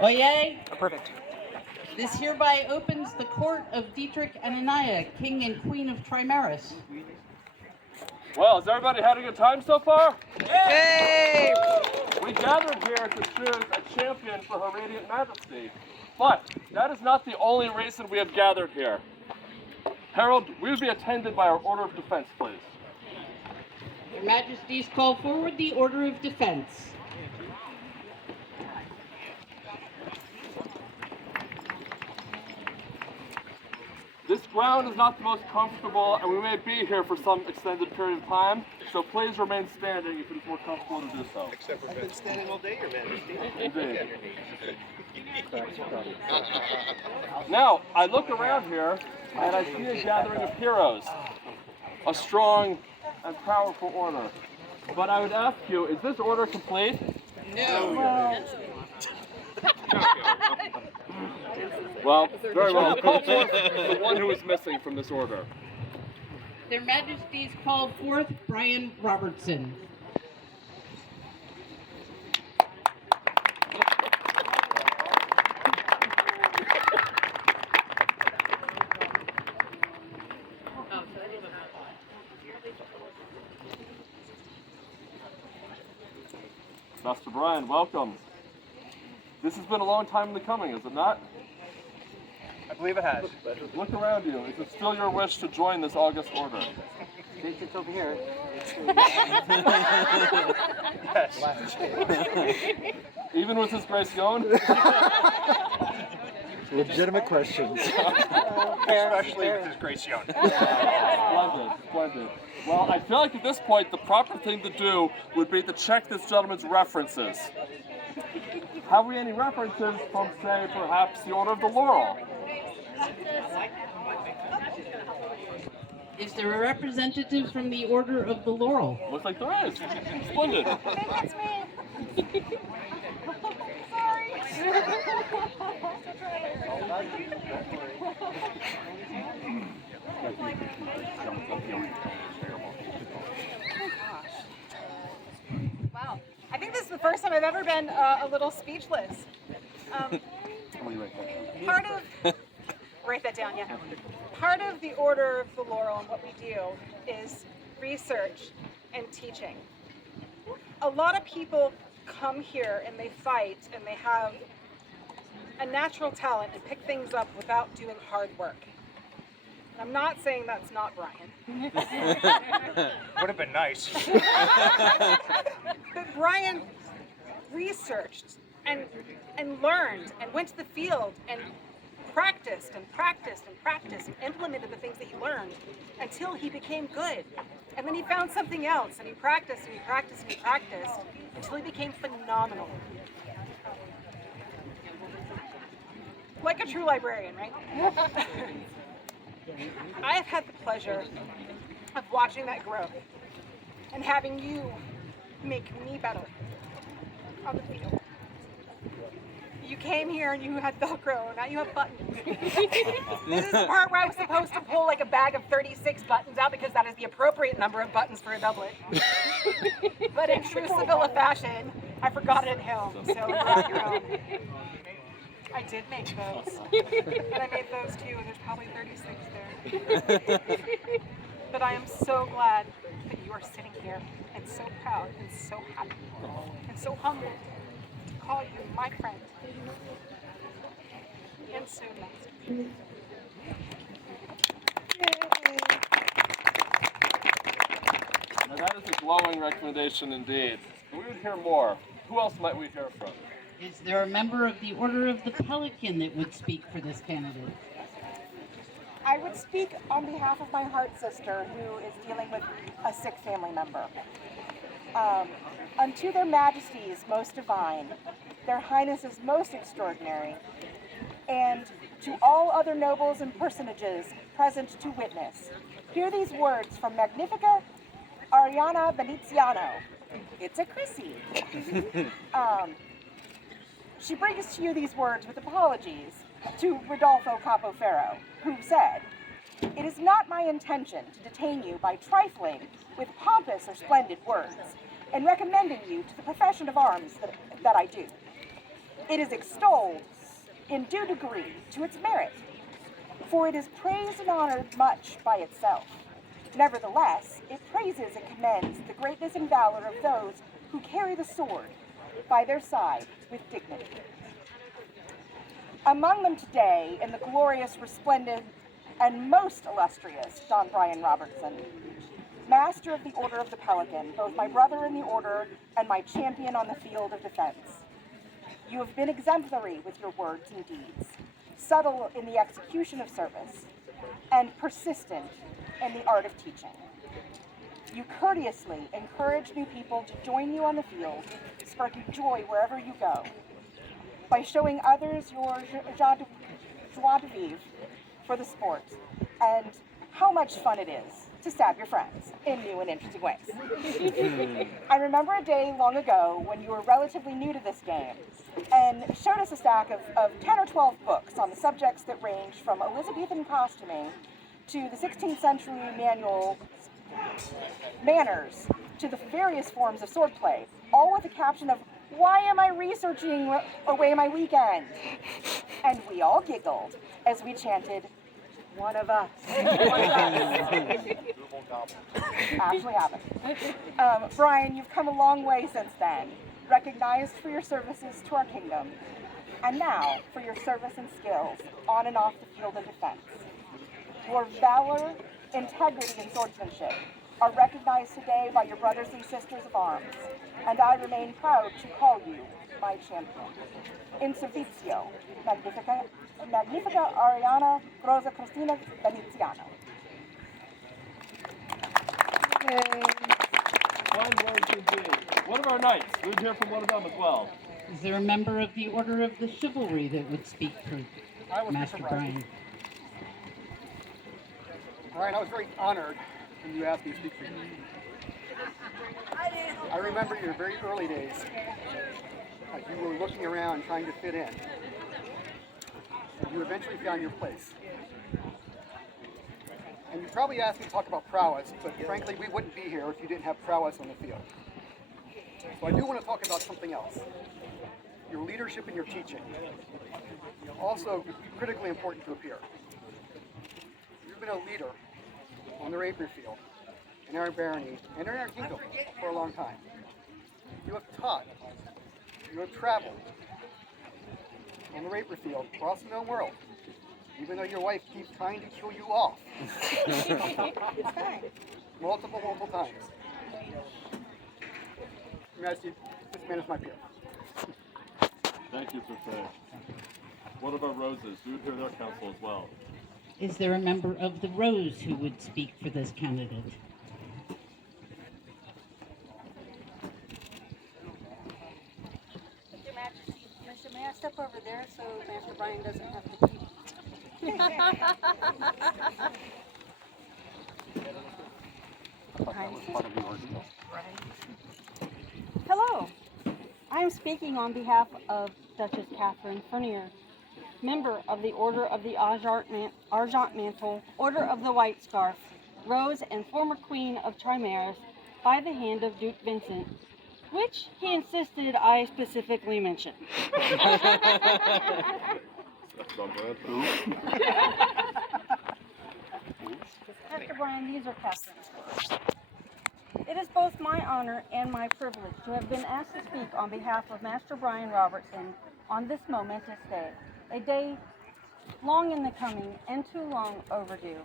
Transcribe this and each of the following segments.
Oyez! Perfect. This hereby opens the court of Dietrich and Anaya, King and Queen of Trimaris. Well, has everybody had a good time so far? Yay! We gathered here to choose a champion for Her Radiant Majesty. But that is not the only reason we have gathered here. Harold, we would be attended by our Order of Defense, please. Your Majesties call forward the Order of Defense. This ground is not the most comfortable, and we may be here for some extended period of time, so please remain standing if it is more comfortable to do so. Except for I've been standing all day, Your Majesty. Indeed. Now, I look around here, and I see a gathering of heroes, a strong and powerful order. But I would ask you, is this order complete? No. Well, very well. Call forth the one who is missing from this order. Their Majesties call forth Brian Robertson. Master Brian, welcome. This has been a long time in the coming, is it not? I believe it has. Look around you. Is it still your wish to join this august order? It's over here. Even with his grace gone? Legitimate questions. Especially with his Grace Young. Splendid, splendid. Well, I feel like at this point, the proper thing to do would be to check this gentleman's references. Have we any references from, say, perhaps the Order of the Laurel? Is there a representative from the Order of the Laurel? Looks like there is. Splendid. It's me. Wow. I think this is the first time I've ever been a little speechless. Part of, write that down, yeah. Part of the Order of the Laurel and what we do is research and teaching. A lot of people come here and they fight and they have a natural talent to pick things up without doing hard work. I'm not saying that's not Brian. Would have been nice. But Brian researched and learned and went to the field and practiced and practiced and practiced and implemented the things that he learned until he became good. And then he found something else and he practiced and he practiced and he practiced until he became phenomenal. Like a true librarian, right? I have had the pleasure of watching that growth and having you make me better on the field. You came here and you had Velcro, now you have buttons. This is the part where I was supposed to pull like a bag of 36 buttons out because that is the appropriate number of buttons for a doublet. But in true Sibylla fashion, I forgot it at home, so grab your own. I did make those. And I made those too, and there's probably 36 there. But I am so glad that you are sitting here and so proud and so happy and so humbled to call you my friend and soon master. Now that is a glowing recommendation indeed. We would hear more. Who else might we hear from? Is there a member of the Order of the Pelican that would speak for this candidate? I would speak on behalf of my heart sister who is dealing with a sick family member. Unto their majesties most divine, their highnesses most extraordinary, and to all other nobles and personages present to witness, hear these words from Magnifica Ariana Veneziano. It's a Chrissy. She brings to you these words with apologies to Rodolfo Capoferro, who said, "It is not my intention to detain you by trifling with pompous or splendid words, and recommending you to the profession of arms that I do. It is extolled in due degree to its merit, for it is praised and honored much by itself. Nevertheless, it praises and commends the greatness and valor of those who carry the sword by their side with dignity. Among them today, in the glorious, resplendent, and most illustrious Don Brian Robertson, Master of the Order of the Pelican, both my brother in the Order and my champion on the field of defense. You have been exemplary with your words and deeds, subtle in the execution of service, and persistent in the art of teaching. You courteously encourage new people to join you on the field, sparking joy wherever you go, by showing others your joie de vivre for the sport, and how much fun it is to stab your friends in new and interesting ways. I remember a day long ago when you were relatively new to this game and showed us a stack of 10 or 12 books on the subjects that range from Elizabethan costuming to the 16th century manual manners to the various forms of swordplay, all with a caption of, "Why am I researching away my weekend?" And we all giggled as we chanted, "One of us." One of us. Actually happened. Brian, you've come a long way since then, recognized for your services to our kingdom, and now for your service and skills on and off the field of defense. Your valor, integrity, and swordsmanship are recognized today by your brothers and sisters of arms, and I remain proud to call you my champion. In servizio, Magnifica Ariana Rosa Cristina Veneziano. Fine words indeed. One of our knights. We'd hear from one of them as well. Is there a member of the Order of the Chivalry that would speak for Master Brian? Brian, I was very honored when you asked me to speak for you. I remember your very early days as you were looking around trying to fit in. And you eventually found your place. And you probably asked me to talk about prowess, but frankly, we wouldn't be here if you didn't have prowess on the field. So I do want to talk about something else. Your leadership and your teaching. Also critically important to appear. You've been a leader on the rapier field, in our barony, and in our kingdom for a long time. You have taught, you have traveled on the rapier field across the known world, even though your wife keeps trying to kill you off. multiple times. Your Majesty, this man is my peer. Thank you, Sir. What about Roses? We would hear their counsel as well. Is there a member of the Rose who would speak for this candidate? Your Majesty, may I step over there so Master Brian doesn't have to keep... Hello. I am speaking on behalf of Duchess Catherine Fernier, member of the Order of the Argent Mantle, Order of the White Scarf, Rose and former Queen of Trimaris, by the hand of Duke Vincent, which he insisted I specifically mention. Master Brian, these are Catherine's words. It is both my honor and my privilege to have been asked to speak on behalf of Master Brian Robertson on this momentous day, a day long in the coming and too long overdue.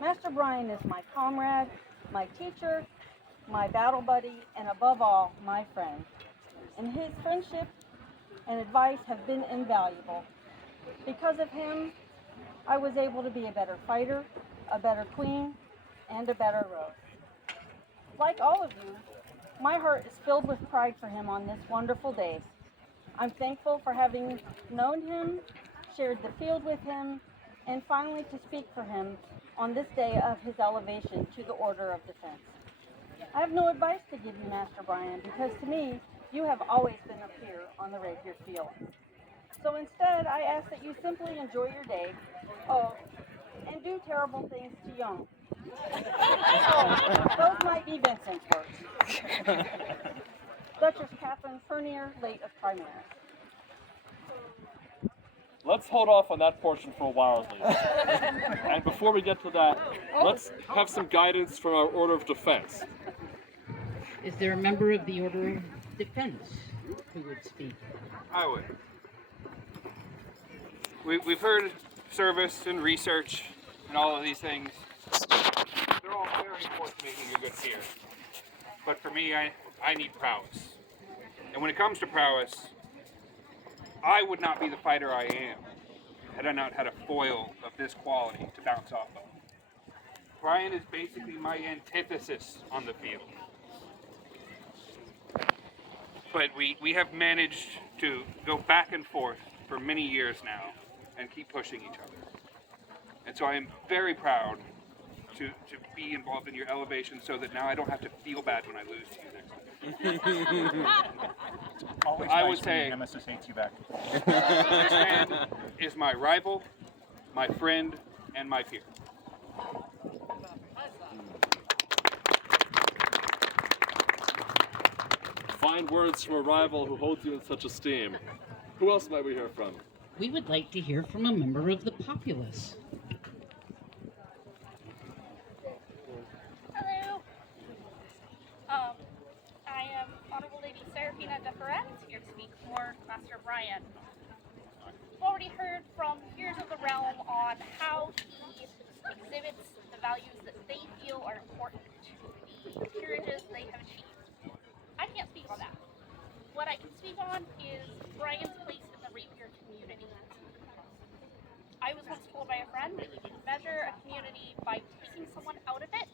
Master Brian is my comrade, my teacher, my battle buddy, and above all, my friend. And his friendship and advice have been invaluable. Because of him, I was able to be a better fighter, a better queen, and a better Rose. Like all of you, my heart is filled with pride for him on this wonderful day. I'm thankful for having known him, shared the field with him, and finally to speak for him on this day of his elevation to the Order of Defense. I have no advice to give you, Master Brian, because to me, you have always been a peer on the rapier field. So instead, I ask that you simply enjoy your day, and do terrible things to Young. Those might be Vincent's words. Duchess Catherine Fernier, late of Trimaris. let's hold off on that portion for a while at least. And before we get to that, let's have some guidance from our Order of Defense. Is there a member of the Order of Defense who would speak? I would. We've heard service and research and all of these things. They're all very important to making a good peer. But for me, I need prowess. And when it comes to prowess, I would not be the fighter I am had I not had a foil of this quality to bounce off of. Brian is basically my antithesis on the field. But we have managed to go back and forth for many years now and keep pushing each other. And so I am very proud to be involved in your elevation so that now I don't have to feel bad when I lose to you next time. Always I nice would when say- your nemesis hates you back. This man is my rival, my friend, and my peer. Fine words from a rival who holds you in such esteem. Who else might we hear from? We would like to hear from a member of the populace. Hello. I am Honorable Lady Serafina Deferent, here to speak for Master Brian. We've already heard from peers of the realm on how he exhibits the values that they feel are important to the peerages they have achieved. I can't speak on that. What I can speak on is Brian's place in the rapier community. I was once told by a friend that you can measure a community by taking someone out of it.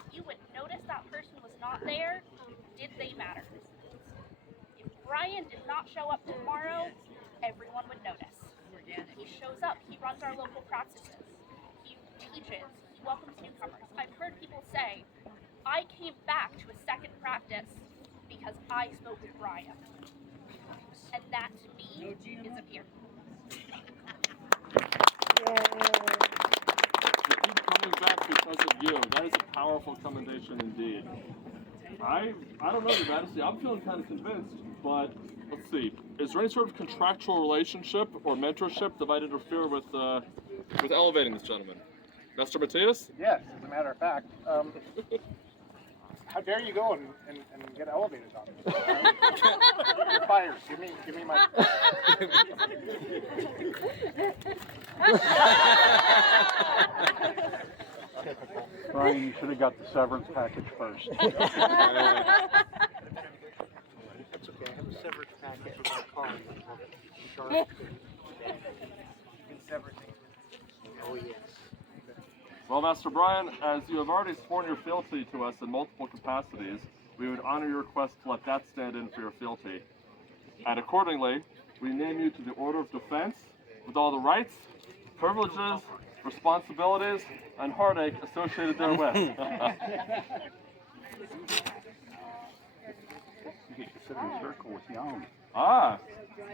If you would notice that person was not there, did they matter? If Brian did not show up tomorrow, everyone would notice. He shows up, he runs our local practices, he teaches, he welcomes newcomers. I've heard people say, I came back to a second practice because I spoke with Brian. And that to me is a peer. We keep coming back because of you. That is a powerful commendation indeed. I don't know, Your Majesty. I'm feeling kind of convinced, but let's see. Is there any sort of contractual relationship or mentorship that might interfere with elevating this gentleman? Master Matthias? Yes, as a matter of fact. How dare you go and get elevated on me? You're fired. Give me my. Brian, you should have got the severance package first. That's okay. I have a severance package with my car. Sharp. Oh, yes. Well, Master Brian, as you have already sworn your fealty to us in multiple capacities, we would honor your request to let that stand in for your fealty. And accordingly, we name you to the Order of Defense with all the rights, privileges, responsibilities, and heartache associated therewith. You get to sit in a circle with Jan. Ah,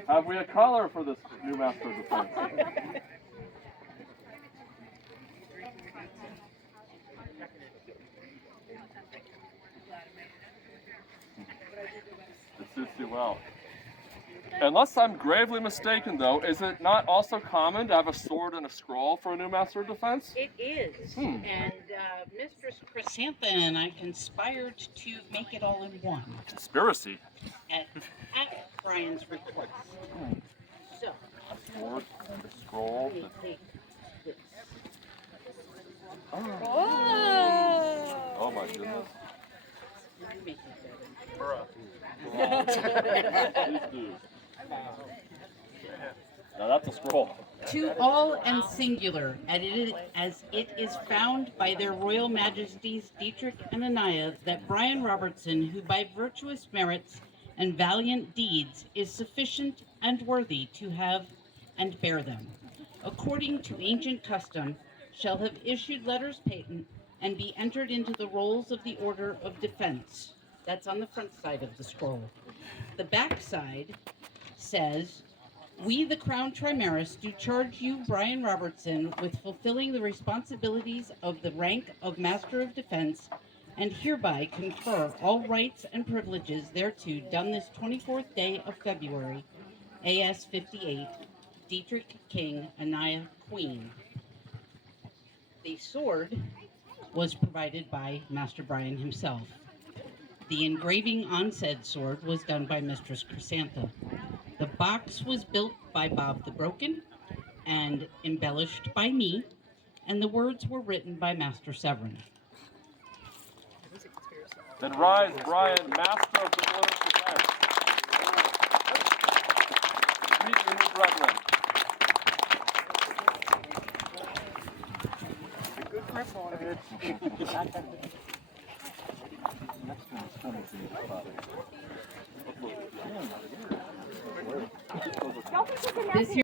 have we a collar for this new Master of Defense? It suits you well. Unless I'm gravely mistaken, though, is it not also common to have a sword and a scroll for a new Master of Defense? It is. And Mistress Chrysantha and I conspired to make it all in one Conspiracy. at Brian's request. So, A sword and a scroll. let me take this. Oh my goodness. Make it better. Please do. Now that's a scroll. To all and singular, as it is found by their royal majesties Dietrich and Anaya, that Brian Robertson, who by virtuous merits and valiant deeds is sufficient and worthy to have and bear them, according to ancient custom, shall have issued letters patent and be entered into the rolls of the Order of Defense. That's on the front side of the scroll. The back side says, we, the Crown Trimaris, do charge you, Brian Robertson, with fulfilling the responsibilities of the rank of Master of Defense, and hereby confer all rights and privileges thereto done this 24th day of February, AS 58, Dietrich King Anaya Queen. The sword was provided by Master Brian himself. The engraving on said sword was done by Mistress Chrysantha. The box was built by Bob the Broken and embellished by me, and the words were written by Master Severin. Then rise, Brian, master of the Order of Defense. Meet your new brethren. Good grip on it. This